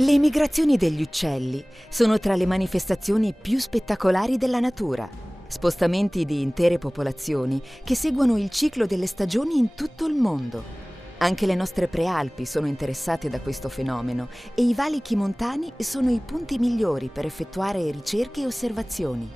Le migrazioni degli uccelli sono tra le manifestazioni più spettacolari della natura. Spostamenti di intere popolazioni che seguono il ciclo delle stagioni in tutto il mondo. Anche le nostre prealpi sono interessate da questo fenomeno e i valichi montani sono i punti migliori per effettuare ricerche e osservazioni.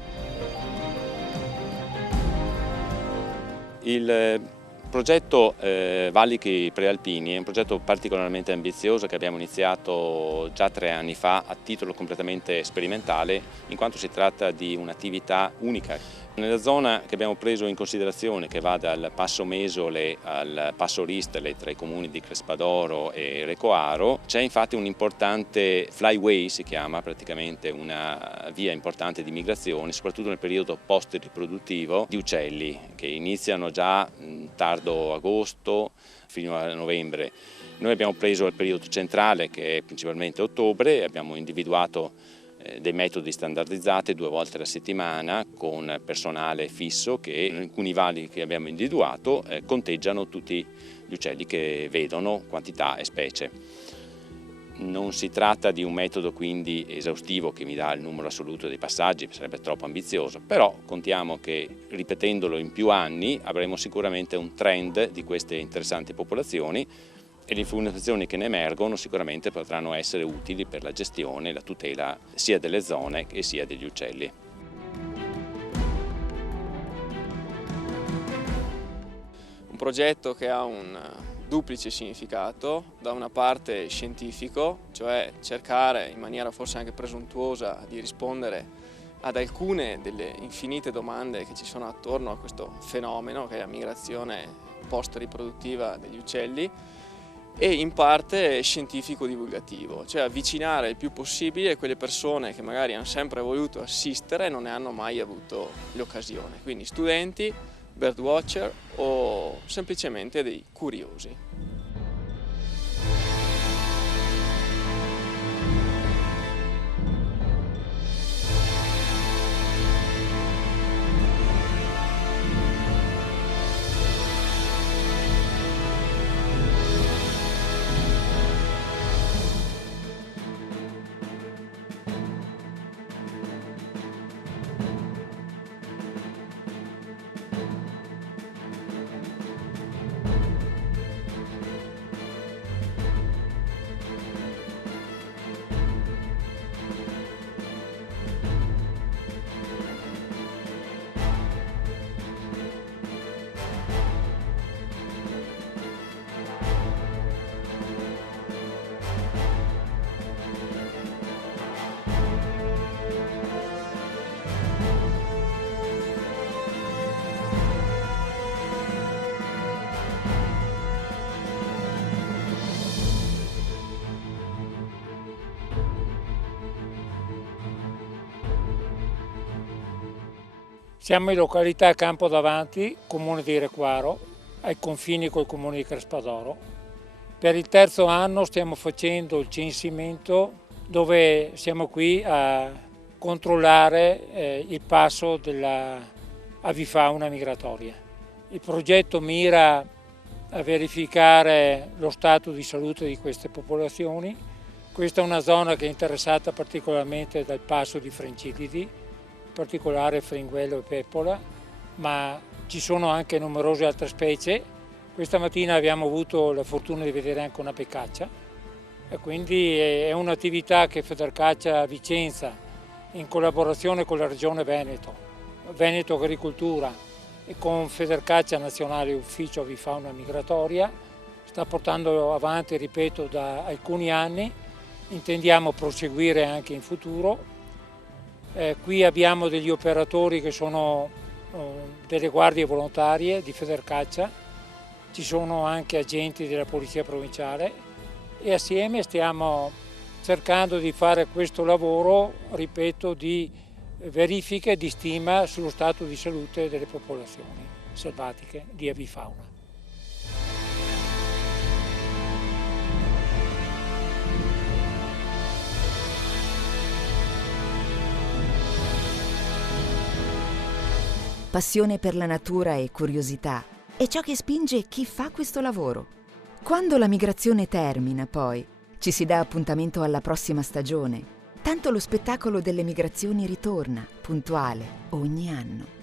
Il progetto Valichi Prealpini è un progetto particolarmente ambizioso che abbiamo iniziato già 3 anni fa a titolo completamente sperimentale, in quanto si tratta di un'attività unica. Nella zona che abbiamo preso in considerazione, che va dal Passo Mesole al Passo Ristele tra i comuni di Crespadoro e Recoaro, c'è infatti un importante flyway, si chiama praticamente una via importante di migrazione, soprattutto nel periodo post-riproduttivo di uccelli che iniziano già tardo agosto fino a novembre. Noi abbiamo preso il periodo centrale, che è principalmente ottobre, e abbiamo individuato dei metodi standardizzati 2 volte alla settimana con personale fisso che in alcuni valichi che abbiamo individuato conteggiano tutti gli uccelli che vedono, quantità e specie. Non si tratta di un metodo quindi esaustivo che mi dà il numero assoluto dei passaggi, sarebbe troppo ambizioso, però contiamo che ripetendolo in più anni avremo sicuramente un trend di queste interessanti popolazioni e le informazioni che ne emergono sicuramente potranno essere utili per la gestione e la tutela sia delle zone che sia degli uccelli. Un progetto che ha un duplice significato, da una parte scientifico, cioè cercare in maniera forse anche presuntuosa di rispondere ad alcune delle infinite domande che ci sono attorno a questo fenomeno che è la migrazione post-riproduttiva degli uccelli, e in parte scientifico-divulgativo, cioè avvicinare il più possibile quelle persone che magari hanno sempre voluto assistere e non ne hanno mai avuto l'occasione, quindi studenti, birdwatcher o semplicemente dei curiosi. Siamo in località Campodavanti, comune di Recoaro, ai confini col comune di Crespadoro. Per il 3° anno stiamo facendo il censimento, dove siamo qui a controllare il passo della avifauna migratoria. Il progetto mira a verificare lo stato di salute di queste popolazioni. Questa è una zona che è interessata particolarmente dal passo di Francilidi, in particolare fringuello e pepola, ma ci sono anche numerose altre specie. Questa mattina abbiamo avuto la fortuna di vedere anche una pecaccia e quindi è un'attività che Federcaccia Vicenza, in collaborazione con la Regione Veneto, Veneto Agricoltura e con Federcaccia Nazionale Ufficio Avifauna Migratoria, sta portando avanti, ripeto, da alcuni anni. Intendiamo proseguire anche in futuro. Qui abbiamo degli operatori che sono delle guardie volontarie di Federcaccia, ci sono anche agenti della Polizia Provinciale e assieme stiamo cercando di fare questo lavoro, ripeto, di verifica e di stima sullo stato di salute delle popolazioni selvatiche di avifauna. Passione per la natura e curiosità è ciò che spinge chi fa questo lavoro. Quando la migrazione termina, poi, Ci si dà appuntamento alla prossima stagione, tanto lo spettacolo delle migrazioni ritorna, puntuale, ogni anno.